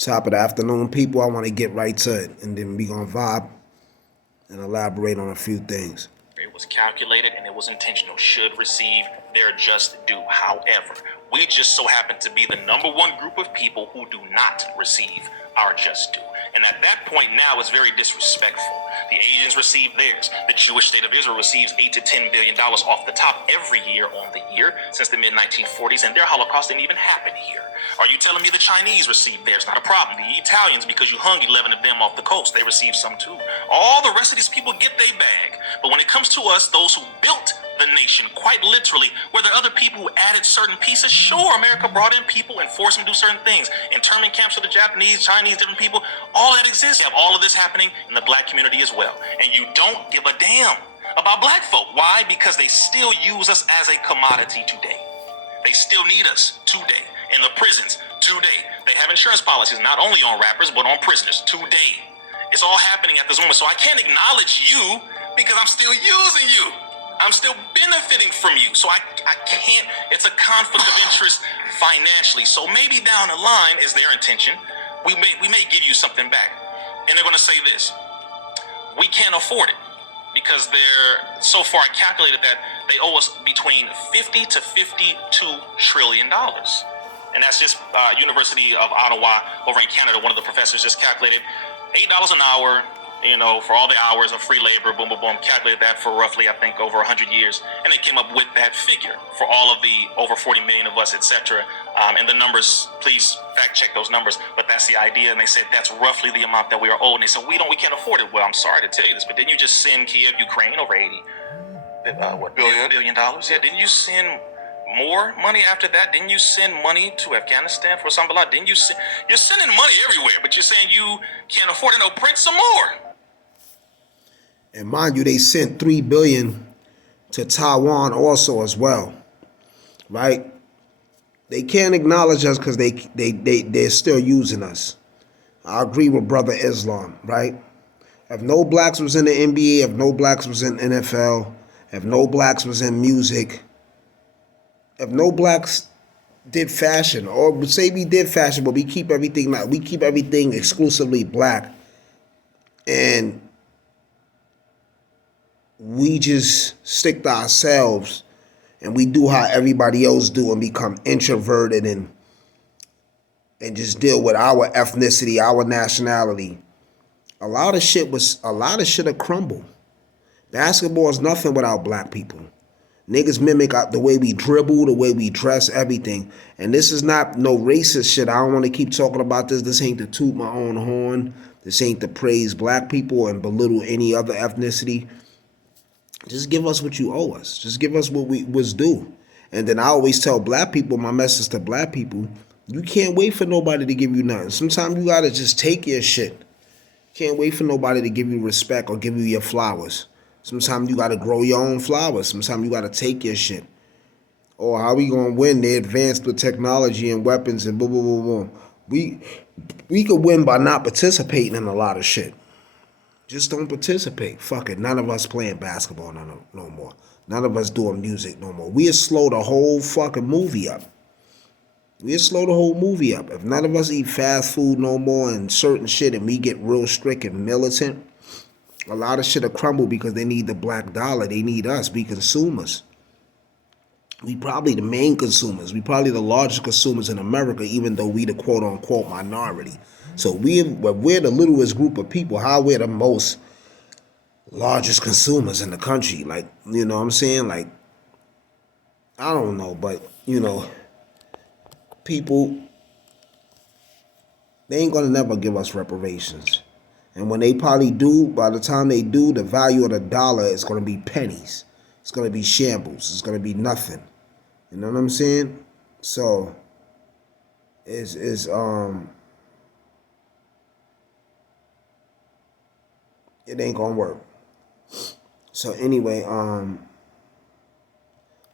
Top of the afternoon, people. I want to get right to it, and then we gonna vibe and elaborate on a few things. It was calculated and it was intentional, should receive their just due. However, we just so happen to be the number one group of people who do not receive our just due. And at that point now, it's very disrespectful. The Asians receive theirs. The Jewish state of Israel receives $8 to $10 billion off the top every year on the year since the mid-1940s, and their Holocaust didn't even happen here. Are you telling me the Chinese receive theirs? Not a problem. The Italians, because you hung 11 of them off the coast, they receive some too. All the rest of these people get their bag. But when it comes to us, those who built the nation, quite literally, were there other people who added certain pieces? Sure, America brought in people and forced them to do certain things. Internment camps for the Japanese, Chinese, different people, all that exists. You have all of this happening in the black community as well. And you don't give a damn about black folk. Why? Because they still use us as a commodity today. They still need us today. In the prisons, today. They have insurance policies, not only on rappers, but on prisoners, today. It's all happening at this moment. So I can't acknowledge you because I'm still using you. I'm still benefiting from you. So I can't, it's a conflict of interest financially. So maybe down the line is their intention. We may give you something back. And they're gonna say this, we can't afford it because they're so far calculated that they owe us between 50 to 52 trillion dollars. And that's just University of Ottawa over in Canada. One of the professors just calculated $8 an hour, for all the hours of free labor, boom, boom, boom, calculated that for roughly, I think, over 100 years. And they came up with that figure for all of the over 40 million of us, etc. And the numbers, please fact check those numbers. But that's the idea. And they said that's roughly the amount that we are owed. And they said, we can't afford it. Well, I'm sorry to tell you this, but didn't you just send Kiev, Ukraine over $80 billion? Yeah, didn't you send more money after that? Didn't you send money to Afghanistan for some blood? Didn't you you're sending money everywhere, but you're saying you can't afford it. No, print some more. And mind you, they sent $3 billion to Taiwan also as well, right? They can't acknowledge us because they're still using us. I agree with Brother Islam, right? If no blacks was in the NBA, if no blacks was in NFL, if no blacks was in music, if no blacks did fashion, or say we did fashion, but we keep everything exclusively black, and we just stick to ourselves, and we do how everybody else do, and become introverted and just deal with our ethnicity, our nationality. A lot of shit have crumbled. Basketball is nothing without black people. Niggas mimic the way we dribble, the way we dress, everything. And this is not no racist shit. I don't want to keep talking about this. This ain't to toot my own horn. This ain't to praise black people and belittle any other ethnicity. Just give us what you owe us. Just give us what was due. And then I always tell black people, my message to black people, you can't wait for nobody to give you nothing. Sometimes you got to just take your shit. Can't wait for nobody to give you respect or give you your flowers. Sometimes you got to grow your own flowers. Sometimes you got to take your shit. Or how we going to win? They advanced with technology and weapons and boom, boom, boom, boom. We could win by not participating in a lot of shit. Just don't participate. Fuck it. None of us playing basketball no more. None of us doing music no more. We'll slow the whole fucking movie up. If none of us eat fast food no more and certain shit and we get real strict and militant, a lot of shit will crumble because they need the black dollar. They need us. We consumers. We probably the main consumers. We probably the largest consumers in America, even though we the quote unquote minority. So we're the littlest group of people. How we're the most largest consumers in the country. Like, you know what I'm saying? Like, I don't know, but people, they ain't gonna never give us reparations. And when they probably do, by the time they do, the value of the dollar is going to be pennies. It's going to be shambles. It's going to be nothing. You know what I'm saying? So, it ain't going to work. So anyway, I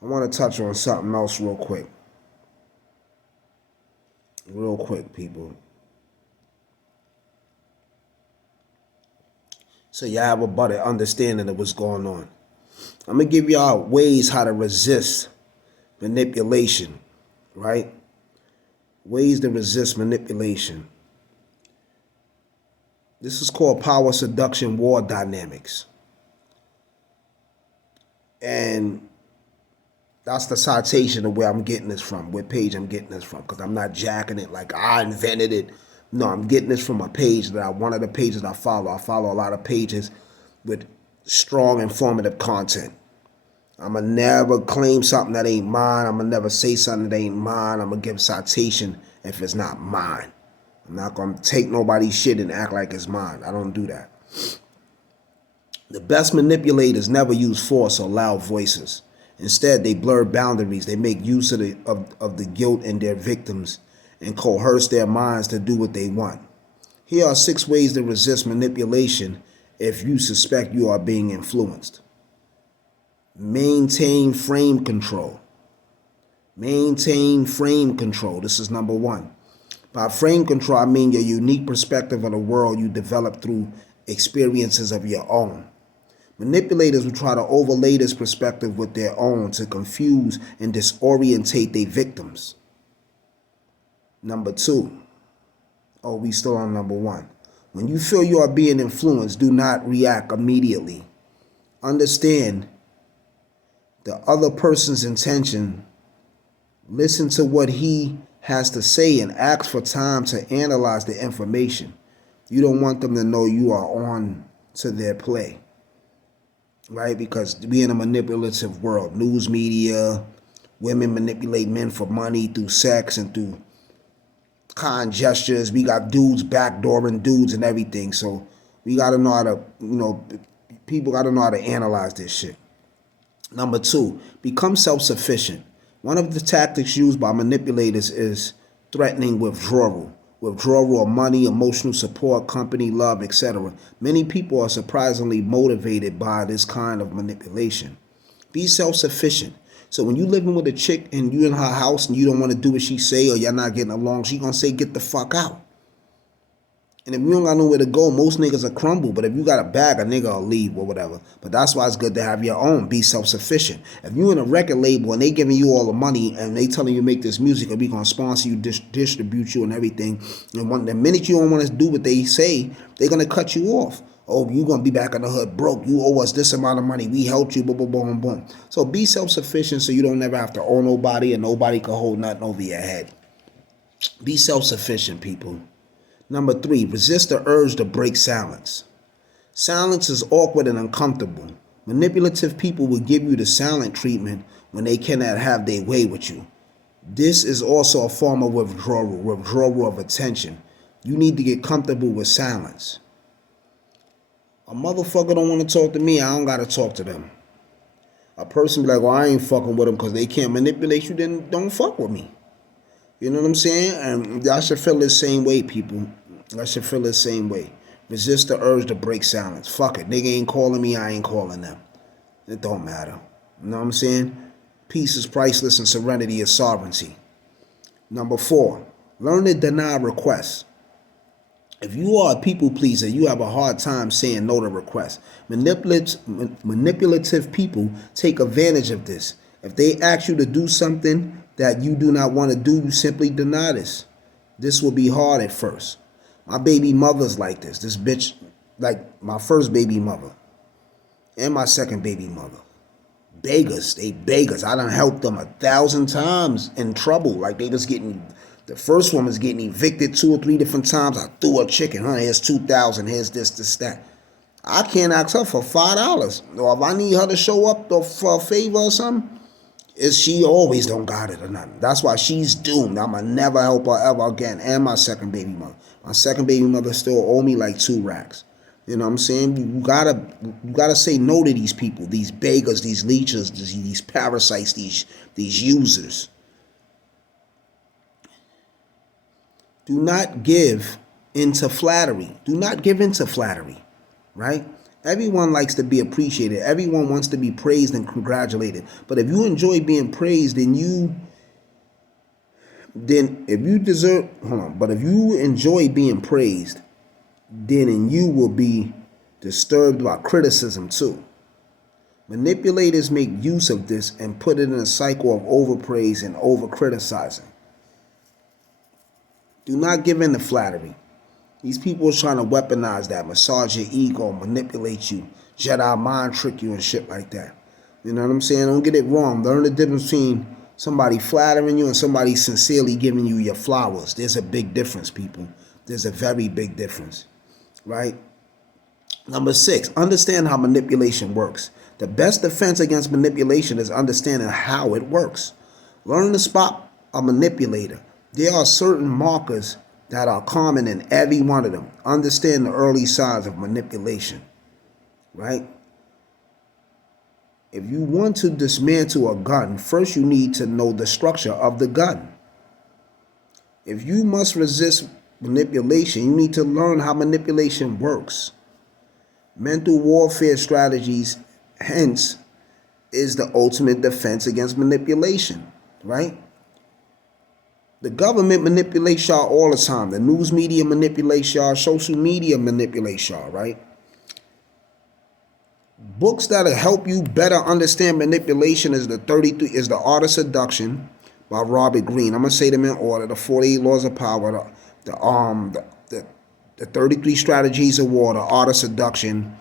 want to touch on something else real quick. Real quick, people. So y'all have a better understanding of what's going on. I'm going to give y'all ways how to resist manipulation, right? Ways to resist manipulation. This is called power seduction war dynamics. And that's the citation of where I'm getting this from, what page I'm getting this from, because I'm not jacking it like I invented it. No, I'm getting this from a page one of the pages I follow. I follow a lot of pages with strong informative content. I'ma never claim something that ain't mine. I'ma never say something that ain't mine. I'ma give citation if it's not mine. I'm not gonna take nobody's shit and act like it's mine. I don't do that. The best manipulators never use force or loud voices. Instead, they blur boundaries. They make use of the guilt in their victims and coerce their minds to do what they want. Here are 6 ways to resist manipulation if you suspect you are being influenced. Maintain frame control. Maintain frame control. This is number 1. By frame control, I mean your unique perspective of the world you develop through experiences of your own. Manipulators will try to overlay this perspective with their own to confuse and disorientate their victims. Number 2. Oh, we still on number 1. When you feel you are being influenced, do not react immediately. Understand the other person's intention. Listen to what he has to say and ask for time to analyze the information. You don't want them to know you are on to their play, right? Because we in a manipulative world. News media, women manipulate men for money through sex and through kind gestures. We got dudes backdooring dudes and everything. So we got to know how to, people got to know how to analyze this shit. Number 2, become self-sufficient. One of the tactics used by manipulators is threatening withdrawal. Withdrawal of money, emotional support, company, love, etc. Many people are surprisingly motivated by this kind of manipulation. Be self-sufficient. So when you living with a chick and you in her house and you don't want to do what she say or you're not getting along, she gonna say, get the fuck out. And if you don't got nowhere to go, most niggas will crumble. But if you got a bag, a nigga will leave or whatever. But that's why it's good to have your own. Be self-sufficient. If you in a record label and they giving you all the money and they telling you make this music and we gonna sponsor you, distribute you and everything, and the minute you don't want to do what they say, they're gonna cut you off. Oh, you gonna be back in the hood broke. You owe us this amount of money. We helped you. Boom, boom, boom, boom. So be self-sufficient so you don't never have to owe nobody and nobody can hold nothing over your head. Be self-sufficient, people. Number 3, resist the urge to break silence. Silence is awkward and uncomfortable. Manipulative people will give you the silent treatment when they cannot have their way with you. This is also a form of withdrawal of attention. You need to get comfortable with silence. A motherfucker don't want to talk to me, I don't got to talk to them. A person be like, well, I ain't fucking with them because they can't manipulate you, then don't fuck with me. You know what I'm saying? And I should feel the same way, people. I should feel the same way. Resist the urge to break silence. Fuck it. Nigga ain't calling me, I ain't calling them. It don't matter. You know what I'm saying? Peace is priceless and serenity is sovereignty. Number 4, learn to deny requests. If you are a people pleaser, you have a hard time saying no to requests. Manipulative people take advantage of this. If they ask you to do something that you do not want to do, you simply deny this. This will be hard at first. My baby mother's like this. This bitch, like my first baby mother and my second baby mother. Beggars, they beggars. I done helped them 1,000 times in trouble. Like they was getting, the first one was getting evicted 2 or 3 different times. I threw a chicken, huh? Here's 2,000, here's this, that. I can't ask her for $5. Or if I need her to show up for a favor or something, she always don't got it or nothing. That's why she's doomed. I'ma never help her ever again. And my second baby mother. My second baby mother still owe me like 2 racks. You know what I'm saying? You gotta say no to these people, these beggars, these leeches, these parasites, these users. Do not give into flattery. Do not give into flattery, right? Everyone likes to be appreciated. Everyone wants to be praised and congratulated. But if you enjoy being praised, But if you enjoy being praised, then you will be disturbed by criticism too. Manipulators make use of this and put it in a cycle of overpraise and over criticizing. Do not give in to flattery. These people are trying to weaponize that, massage your ego, manipulate you, Jedi mind trick you and shit like that. You know what I'm saying? Don't get it wrong. Learn the difference between somebody flattering you and somebody sincerely giving you your flowers. There's a big difference, people. There's a very big difference, right? Number 6, understand how manipulation works. The best defense against manipulation is understanding how it works. Learn to spot a manipulator. There are certain markers that are common in every one of them. Understand the early signs of manipulation, right? If you want to dismantle a gun, first you need to know the structure of the gun. If you must resist manipulation, you need to learn how manipulation works. Mental warfare strategies, hence, is the ultimate defense against manipulation, right? The government manipulates y'all all the time. The news media manipulates y'all. Social media manipulates y'all, right? Books that'll help you better understand manipulation is the Art of Seduction by Robert Greene. I'm gonna say them in order: the 48 Laws of Power, the 33 Strategies of War, the Art of Seduction,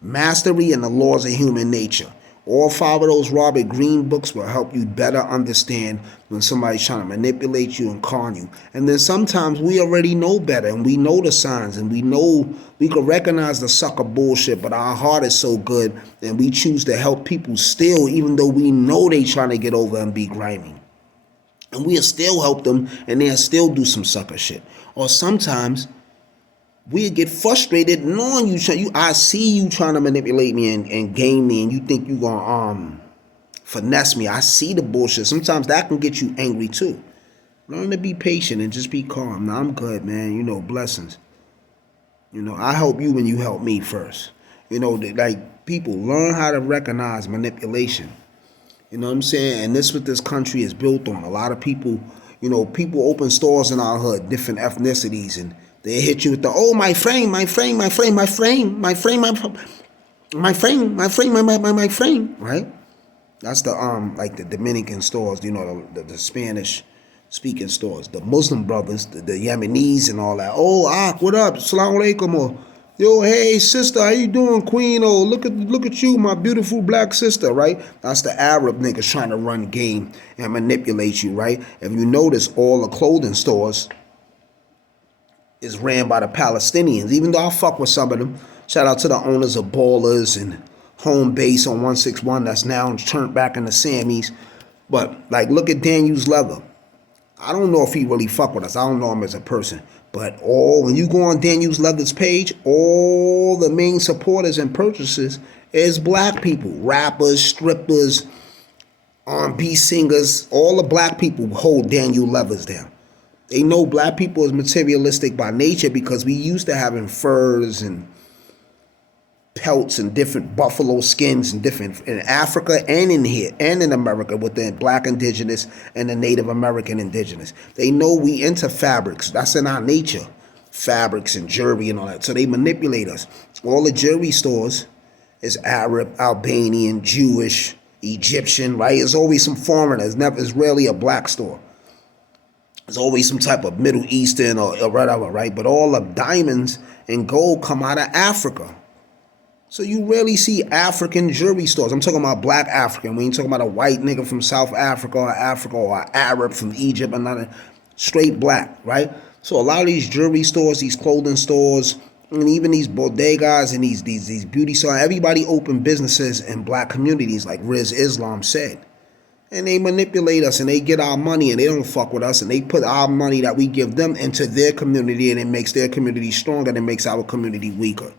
Mastery, and the Laws of Human Nature. All 5 of those Robert Greene books will help you better understand when somebody's trying to manipulate you and con you. And then sometimes we already know better, and we know the signs, and we know we can recognize the sucker bullshit, but our heart is so good, and we choose to help people still, even though we know they trying to get over and be grimy. And we'll still help them, and they'll still do some sucker shit. Or sometimes we'll get frustrated knowing I see you trying to manipulate me and game me, and you think you gonna finesse me. I see the bullshit. Sometimes that can get you angry too. Learn to be patient and just be calm. Now I'm good, man. Blessings. I help you when you help me first. Like people learn how to recognize manipulation. You know what I'm saying? And this is what this country is built on. A lot of people, people open stores in our hood, different ethnicities, and they hit you with the, oh, my frame, right? That's the like the Dominican stores, the Spanish speaking stores, the Muslim brothers, the Yemenis and all that. Oh, what up? Assalamu alaikum. Or, yo, hey sister, how you doing, queen? Oh, look at you, my beautiful black sister, right? That's the Arab niggas trying to run game and manipulate you, right? If you notice, all the clothing stores is ran by the Palestinians, even though I fuck with some of them. Shout out to the owners of Ballers and Home Base on 161 that's now turned back into Sammy's. But like, look at Daniel's Leather. I don't know if he really fuck with us. I don't know him as a person. But when you go on Daniel's Leather's page, all the main supporters and purchasers is black people. Rappers, strippers, R&B singers, all the black people hold Daniel Leathers down. They know black people is materialistic by nature because we used to having furs and pelts and different buffalo skins and different in Africa and in here and in America with the black indigenous and the Native American indigenous. They know we into fabrics. That's in our nature. Fabrics and jewelry and all that. So they manipulate us. All the jewelry stores is Arab, Albanian, Jewish, Egyptian, right? There's always some foreigners. It's rarely a black store. There's always some type of Middle Eastern or whatever, right? But all the diamonds and gold come out of Africa. So you rarely see African jewelry stores. I'm talking about black African. We ain't talking about a white nigga from South Africa or an Arab from Egypt, another straight black, right? So a lot of these jewelry stores, these clothing stores, and even these bodegas and these beauty salons, everybody open businesses in black communities, like Riz Islam said. And they manipulate us and they get our money and they don't fuck with us and they put our money that we give them into their community and it makes their community stronger and it makes our community weaker.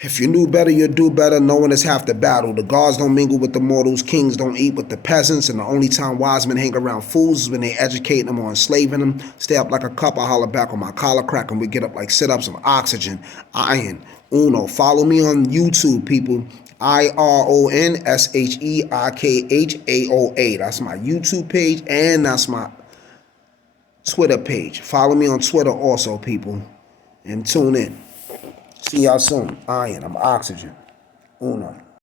If you knew better, you'd do better. No one is half the battle. The gods don't mingle with the mortals. Kings don't eat with the peasants. And the only time wise men hang around fools is when they educate them or enslaving them. Stay up like a cup, I holler back on my collar crack and we get up like sit-ups of oxygen, iron, uno. Follow me on YouTube, people. IRONSHEIKHAOA. That's my YouTube page and that's my Twitter page. Follow me on Twitter also, people. And tune in. See y'all soon. Iron. I'm oxygen. Uno.